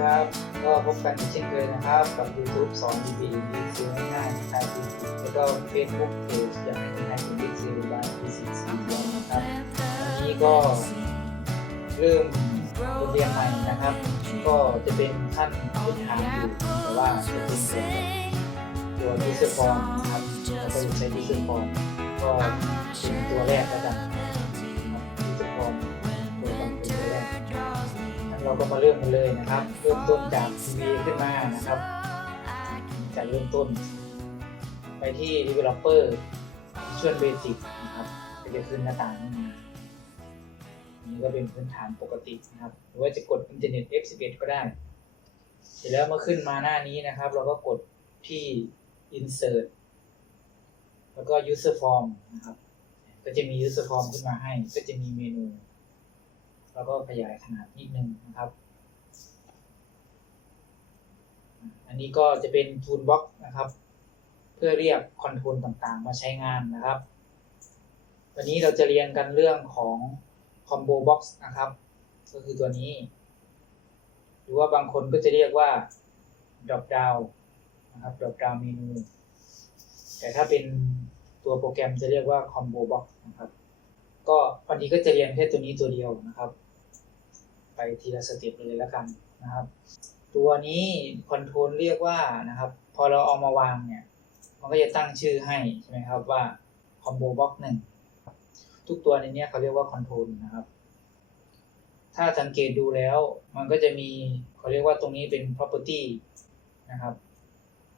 ครับ ก็พบกันอีกเช่นเคยนะครับ กับ YouTube สอนดีดีดีซีง่ายๆนะครับแล้วก็ Facebook Page อยากให้ง่ายๆเป็นดีซีบายดีซีซีนะครับวันนี้ก็เริ่มบทเรียนใหม่นะครับ ก็จะเป็นขั้นพื้นฐานอยู่แต่ว่าจะเป็นตัว user form นะครับแล้วก็จะใช้ user form ก็เป็นตัวแรกแล้วกัน เราก็มาเริ่มกันเลยนะครับ เริ่มต้นจาก CV ขึ้นมานะครับ จากเริ่มต้น ไปที่ developer Visual Basic นะครับก็จะขึ้นหน้าต่างนี้มาอันนี้ก็เป็นพื้นฐานปกตินะครับ หรือว่าจะกด Internet F11 ก็ได้ เสร็จแล้วเมื่อขึ้นมาหน้านี้นะครับ เราก็กดที่ Insert แล้วก็ User Form นะครับ ก็จะมี User Form ขึ้นมาให้ ก็จะมีเมนู แล้วก็ขยายขนาดนิดนึงนะครับ อันนี้ก็จะเป็น Toolbox นะครับ เพื่อเรียกคอนโทรลต่างๆ มาใช้งานนะครับ วันนี้เราจะเรียนกันเรื่องของ Combo Box นะครับ ก็คือตัวนี้ หรือว่าบางคนก็จะเรียกว่า Drop Down นะครับ Drop Down เมนูแต่ถ้าเป็นตัวโปรแกรมจะเรียกว่า Combo Box นะครับ ก็วันนี้ก็จะเรียนแค่ตัวนี้ตัวเดียวนะครับ ไปทีละสเต็ปเลยแล้วกันนะครับ ตัวนี้คอนโทรลเรียกว่านะครับ พอเราเอามาวางเนี่ย มันก็จะตั้งชื่อให้ใช่ไหมครับว่า combo box หนึ่งทุกตัวในนี้เขาเรียกว่าคอนโทรลนะครับ ถ้าสังเกตดูแล้วมันก็จะมีเขาเรียกว่าตรงนี้เป็น property นะครับ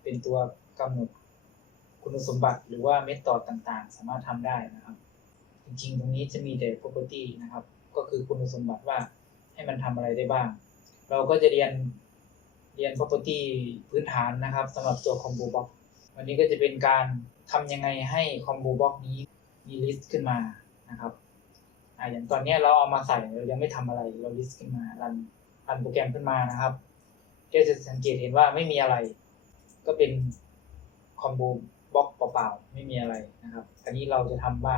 เป็นตัวกำหนดคุณสมบัติหรือว่า method ต่างๆ สามารถทำได้นะครับ จริงๆ ตรงนี้จะมีแต่ property นะครับ ก็คือคุณสมบัติว่าให้มันทำอะไรได้บ้าง เราก็จะเรียนเรียน property พื้นฐานนะครับสำหรับตัว combo box วันนี้ก็จะเป็นการทำยังไงให้ combo box นี้มี list ขึ้นมานะครับอ่าอย่างตอนนี้เราเอามาใส่เรายังไม่ทำอะไรเรา list ขึ้นมารันรันโปรแกรมขึ้นมานะครับก็จะสังเกตเห็นว่าไม่มีอะไร ก็เป็น combo box เปล่าๆไม่มีอะไรนะครับอันนี้เราจะทำว่า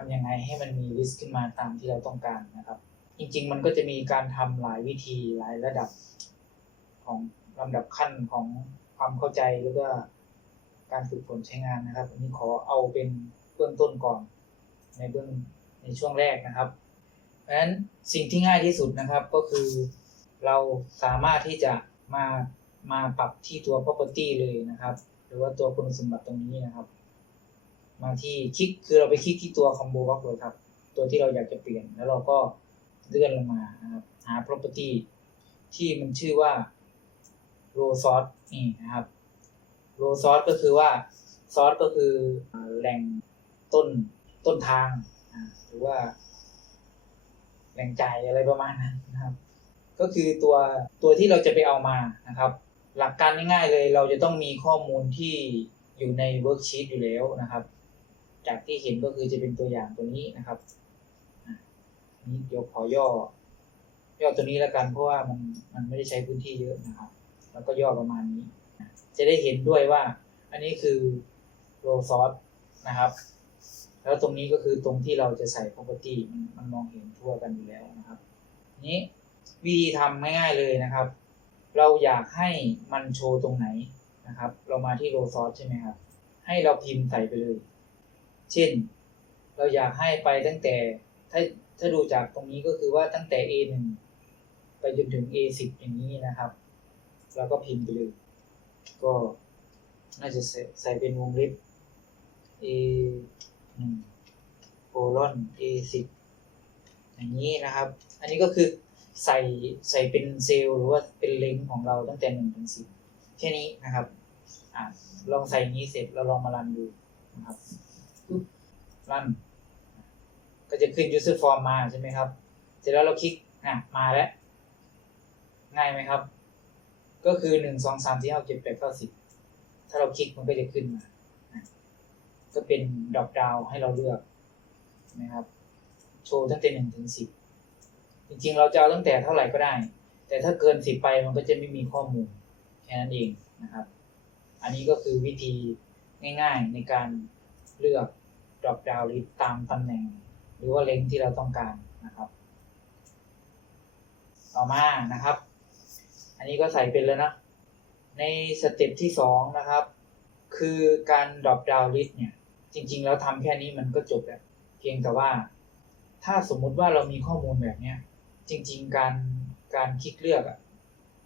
ทำยังไงให้มันมีลิสต์ขึ้นมาตามที่เราต้องการนะครับ จริง ๆ มันก็จะมีการทำหลายวิธีหลายระดับของลำดับขั้นของความเข้าใจแล้วก็การฝึกฝนใช้งานนะครับอันนี้ขอเอาเป็นเบื้องต้นก่อน ในเบื้องในช่วงแรกนะครับเพราะฉะนั้นสิ่งที่ง่ายที่สุดนะครับก็คือเราสามารถที่จะมามาปรับที่ตัว property เลยนะครับ หรือว่าตัวคุณสมบัติตรงนี้นะครับ มาที่คลิกคือเราไปคลิกที่ตัว combo box เลยครับ ตัวที่เราอยากจะเปลี่ยนแล้วเราก็เลื่อนลงมานะครับหา property ที่มันชื่อว่า row source นี่นะครับ row source ก็คือว่า source ก็คือแหล่งต้นต้นทางหรือว่า แหล่งจ่ายอะไรประมาณนั้นนะครับ ก็คือตัวตัวที่เราจะไปเอามานะครับ หลักการง่ายๆเลยเราจะต้องมีข้อมูลที่อยู่ในเวิร์กชีตอยู่แล้วนะครับ จากที่เห็นก็คือจะเป็นตัวอย่างตัวนี้นะครับอะนี่ยวขอย่อย่อตัวนี้แล้วกันเพราะว่ามันมันไม่ได้ใช้พื้นที่เยอะนะครับ แล้วก็ย่อประมาณนี้ จะได้เห็นด้วยว่า อันนี้คือ row source นะครับ แล้วตรงนี้ก็คือตรงที่เราจะใส่ property มันมันมองเห็นทั่วกันอยู่แล้วนะครับ นี้วิธีทำง่ายๆเลยนะครับ เราอยากให้มันโชว์ตรงไหนนะครับ เรามาที่ row source ใช่ไหมครับ ให้เราพิมพ์ใส่ไปเลย เช่น เราอยากให้ไปตั้งแต่ถ้าถ้าดูจากตรงนี้ก็คือว่าตั้งแต่ A1 ไปจนถึง A10 อย่างนี้นะครับ แล้วก็พิมพ์ไปเลย ก็น่าจะใส่ใสเป็นวงเล็บ A1 โคลอน A10 อย่างนี้นะครับ อันนี้ก็คือใส่ใส่เป็นเซลล์หรือว่าเป็นเลงก์ของเราตั้งแต่1ถึง10แค่นี้นะครับอลองใส่นี้เสร็จเราลองมารันดูนะครับ รันก็จะขึ้น user form มาใช่ไหมครับ เสร็จแล้วเราคลิกอะมาแล้ว ง่ายไหมครับ ก็คือหนึ่งสองสามสี่ห้าเจ็ดแปดเก้าสิบถ้าเราคลิกมันก็จะขึ้นมาก็เป็นดรอปดาวให้เราเลือกนะครับ โชว์ตั้งแต่หนึ่งถึงสิบจริงๆ เราจะเอาตั้งแต่เท่าไหร่ก็ได้ แต่ถ้าเกินสิบไปมันก็จะไม่มีข้อมูลแค่นั้นเองนะครับ อันนี้ก็คือวิธีง่ายๆในการเลือก drop down list ตามตำแหน่ง หรือว่าเลงที่เราต้องการนะครับ ต่อมานะครับ อันนี้ก็ใส่เป็นแล้วนะ ในสเต็ปที่สองนะครับ คือการ drop down list เนี่ย จริง ๆ แล้วทำแค่นี้มันก็จบแล้ว เพียงแต่ว่า ถ้าสมมุติว่าเรามีข้อมูลแบบเนี้ยจริง ๆ การการคลิกเลือกอะ่ะ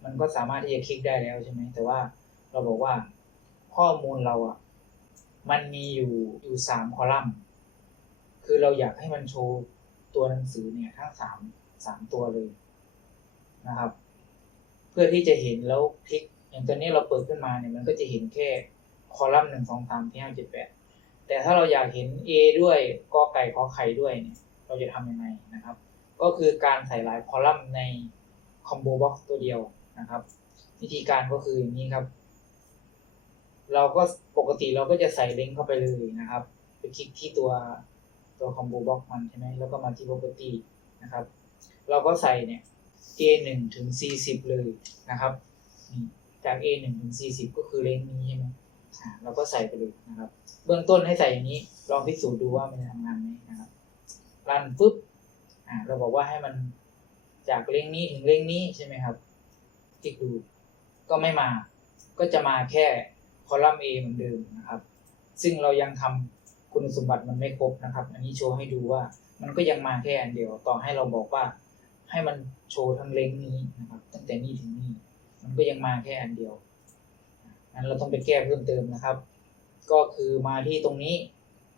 มันก็สามารถที่จะคลิกได้แล้วใช่ไหมแต่ว่าเราบอกว่าข้อมูลเราอะ่ะ มันมีอยู่อยู่สามคอลัมน์ คือเราอยากให้มันโชว์ตัวหนังสือเนี่ยทั้งสามสามตัวเลยนะครับ เพื่อที่จะเห็นแล้วคลิก อย่างตัวนี้เราเปิดขึ้นมาเนี่ยมันก็จะเห็นแค่คอลัมน์หนึ่งสองสามที่ห้าเจ็ดแปดแต่ถ้าเราอยากเห็น A ด้วยกอไก่ขอไข่ด้วยเนี่ย เราจะทำยังไงนะครับ ก็คือการใส่หลายคอลัมน์ในคอมโบบ็อกซ์ตัวเดียวนะครับ วิธีการก็คืออย่างนี้ครับ เราก็ปกติเราก็จะใส่ลิงก์เข้าไปเลยนะครับ ไปคลิกที่ตัวตัวคอมโบบ็อกมันใช่ไหมแล้วก็มาที่ property นะครับ เราก็ใส่เนี่ย A 1 ถึง C 10เลยนะครับจาก A 1 ถึง C 10ก็คือเลนส์นี้ใช่ไหมอ่าเราก็ใส่ไปเลยนะครับ เบื้องต้นให้ใส่อย่างนี้ ลองพิสูจน์ดูว่ามันจะทำงานไหมนะครับ รันปุ๊บอ่าเราบอกว่าให้มันจากเลงนี้ถึงเลงนี้ใช่ไหมครับ คลิกดู ก็ไม่มา ก็จะมาแค่ ลัมน์ A เหมือนเดิมนะครับ ซึ่งเรายังทำคุณสมบัติมันไม่ครบนะครับ อันนี้โชว์ให้ดูว่ามันก็ยังมาแค่อันเดียว ต่อให้เราบอกว่า ให้มันโชว์ทั้งเลงนี้นะครับ ตั้งแต่นี่ถึงนี่ มันก็ยังมาแค่อันเดียวนั้นเราต้องไปแก้เพิ่มเติมนะครับ ก็คือมาที่ตรงนี้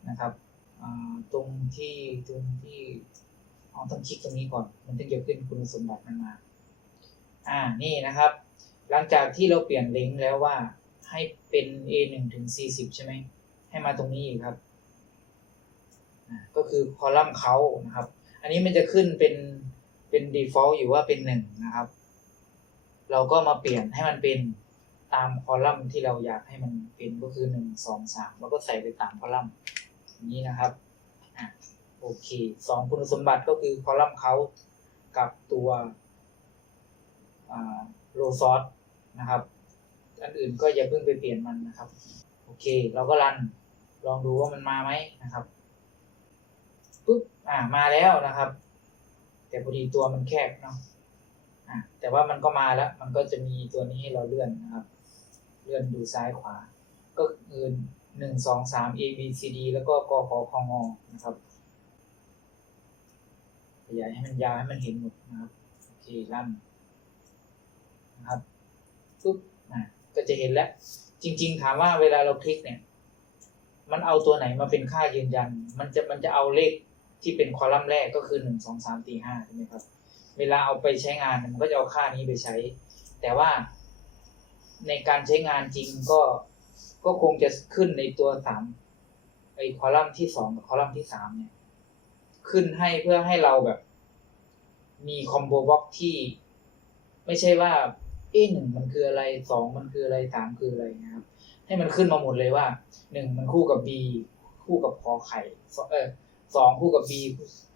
นะครับตรงที่ตรงที่เอาต้องคลิกตรงนี้ก่อน มันถึงจะขึ้นคุณสมบัติมันมา อ่านี่นะครับ หลังจากที่เราเปลี่ยนลิงก์แล้วว่า ให้เป็น A 1ถึง C 10ใช่ไหม ให้มาตรงนี้อีกครับ ก็คือคอลัมน์เขานะครับ อันนี้มันจะขึ้นเป็นเป็น default อยู่ว่าเป็นหนึ่งนะครับ เราก็มาเปลี่ยนให้มันเป็นตามคอลัมน์ที่เราอยากให้มันเป็นก็คือหนึ่งสองสามแล้วก็ใส่ไปตามคอลัมน์อย่างนี้นะครับโอเคสองคุณสมบัติก็คือคอลัมน์เขากับตัวโลซอสนะครับ อันอื่นก็อย่าเพิ่งไปเปลี่ยนมันนะครับ โอเค เราก็รัน ลองดูว่ามันมาไหมนะครับปุ๊บอ่ามาแล้วนะครับ แต่พอดีตัวมันแคบเนาะอะแต่ว่ามันก็มาแล้ว มันก็จะมีตัวนี้ให้เราเลื่อนนะครับ เลื่อนดูซ้ายขวา ก็คือหนึ่งสองสาม A B C D แล้วก็กขอคงอนะครับขยายให้มันยาวให้มันเห็นหมดนะครับโอเคลั่นนะครับปุ๊บ ก็จะเห็นแล้ว จริง ๆ ถามว่าเวลาเราคลิกเนี่ย มันเอาตัวไหนมาเป็นค่ายืนยัน มันจะมันจะเอาเลขที่เป็นคอลัมน์แรกก็คือหนึ่งสองสามสี่ห้าใช่ไหมครับ เวลาเอาไปใช้งานมันก็จะเอาค่านี้ไปใช้ แต่ว่าในการใช้งานจริงก็ก็คงจะขึ้นในตัวสามไอคอลัมน์ที่สองกับคอลัมน์ที่สามเนี่ย ขึ้นให้เพื่อให้เราแบบ มีคอมโบบล็อกที่ ไม่ใช่ว่า เอ๊ะหนึ่งมันคืออะไรสองมันคืออะไรสามคืออะไรนะครับ ให้มันขึ้นมาหมดเลยว่าหนึ่งมันคู่กับ B คู่กับขอไข่สองเออสองคู่กับ B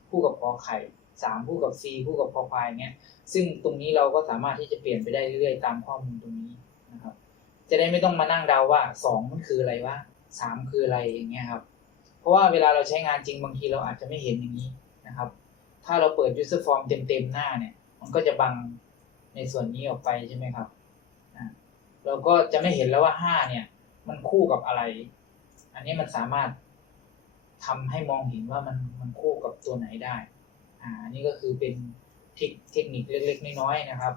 คู่กับขอไข่สามคู่กับ C คู่กับคอควายเงี้ย ซึ่งตรงนี้เราก็สามารถที่จะเปลี่ยนไปได้เรื่อยๆตามข้อมูลตรงนี้นะครับ จะได้ไม่ต้องมานั่งเดาว่าสองมันคืออะไรวะสามคืออะไรอย่างเงี้ยครับ เพราะว่าเวลาเราใช้งานจริงบางทีเราอาจจะไม่เห็นอย่างนี้นะครับ ถ้าเราเปิด user form เต็มๆหน้าเนี่ย มันก็จะบัง ในส่วนนี้ออกไปใช่ไหมครับเราก็จะไม่เห็นแล้วว่าห้าเนี่ย มันคู่กับอะไร อันนี้มันสามารถทำให้มองเห็นว่ามันมันคู่กับตัวไหนได้ อ่าอันนี้ก็คือเป็นเทคเทคนิคเล็กๆน้อยๆนะครับ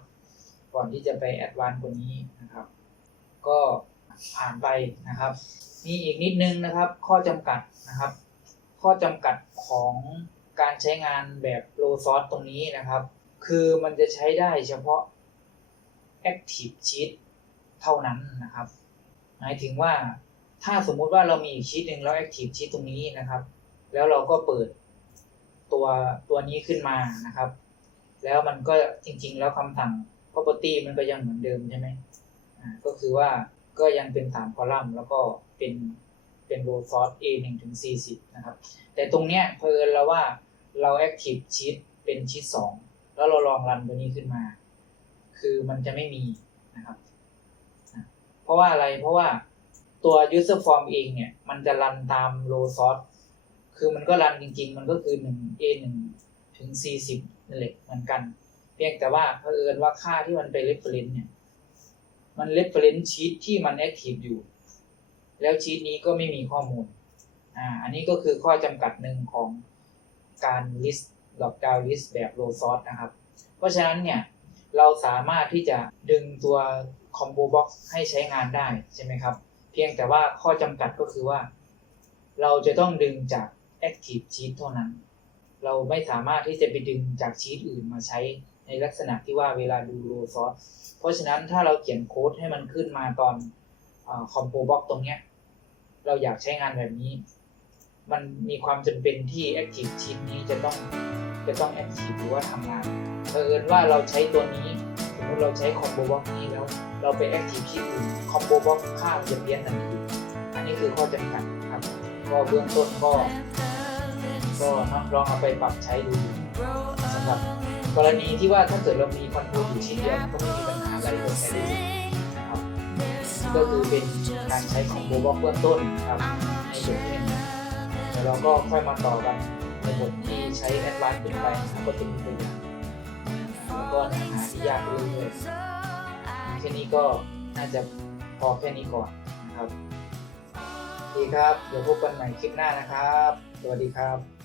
ก่อนที่จะไปแอดวานซ์กว่านี้นะครับ ก็ผ่านไปนะครับ มีอีกนิดนึงนะครับ ข้อจำกัดนะครับ ข้อจำกัดของการใช้งานแบบโลซอสตรงนี้นะครับ คือมันจะใช้ได้เฉพาะ Active Sheet เท่านั้นนะครับ หมายถึงว่าถ้าสมมุติว่าเรามีอีกชีตหนึ่งแล้ว Active Sheet ตรงนี้นะครับ แล้วเราก็เปิดตัวตัวนี้ขึ้นมานะครับ แล้วมันก็จริง ๆ แล้วคำสั่ง property มันก็ยังเหมือนเดิมใช่ไหมอ่าก็คือว่าก็ยังเป็นสามคอลัมน์แล้วก็เป็นเป็น row source A 1ถึง C 10นะครับ แต่ตรงเนี้ยเพลินแล้วว่าเรา active sheet เป็น sheet 2แล้วเราลองรันตัวนี้ขึ้นมา คือมันจะไม่มีนะครับ เพราะว่าอะไรเพราะว่าตัว user form เองเนี่ย มันจะรันตาม row source คือมันก็รันจริง ๆ มันก็คือ1 A 1ถึง C 10นั่นแหละเหมือนกัน เพียงแต่ว่าเผอิญว่าค่าที่มันไป reference เนี่ย มัน reference ชีตที่มัน active อยู่ แล้วชีตนี้ก็ไม่มีข้อมูล อ่า อันนี้ก็คือข้อจำกัดหนึ่งของการ list drop down list แบบ low source นะครับ เพราะฉะนั้นเนี่ย เราสามารถที่จะดึงตัว combo box ให้ใช้งานได้ใช่ไหมครับ เพียงแต่ว่าข้อจำกัดก็คือว่า เราจะต้องดึงจาก active sheet เท่านั้น เราไม่สามารถที่จะไปดึงจากชีตอื่นมาใช้ในลักษณะที่ว่าเวลาดู low source เพราะฉะนั้นถ้าเราเขียนโค้ดให้มันขึ้นมาตอนคอมโบบ็อกตรงเนี้ย เราอยากใช้งานแบบนี้ มันมีความจำเป็นที่ Active Sheet นี้จะต้องจะต้อง Active หรือว่าทำงานเผอิญว่าเราใช้ตัวนี้สมมติเราใช้ Combo Box นี้แล้วเราไป Active Sheet อื่น Combo Box ค่ามันจะเพี้ยนทันทีอันนี้คือข้อจำกัดครับก็เบื้องต้นก็ ก็ลองเอาไปปรับใช้ดูสำหรับกรณีที่ว่าถ้าเกิดเรามีคอนโทรลอยู่ชิ้นเดียวก็ไม่มีปัญหาอะไรเลยใช้ได้เลยนะครับก็คือเป็นการใช้ของโบบล็อกเบื้องต้นครับในบทเรียนเดี๋ ยวเราก็ค่อยมาต่อกันในบทที่ใช้แอดวานซ์ขึ้นไปนะครับก็จะมีตัวอย่างแล้วก็เนื้อหาที่ยากขึ้นเรื่อยๆแค่นี้ก็น่าจะพอแค่นี้ก่อนนะครับ ดีครับ เดี๋ยวพบกันใหม่คลิปหน้านะครับ สวัสดีครับ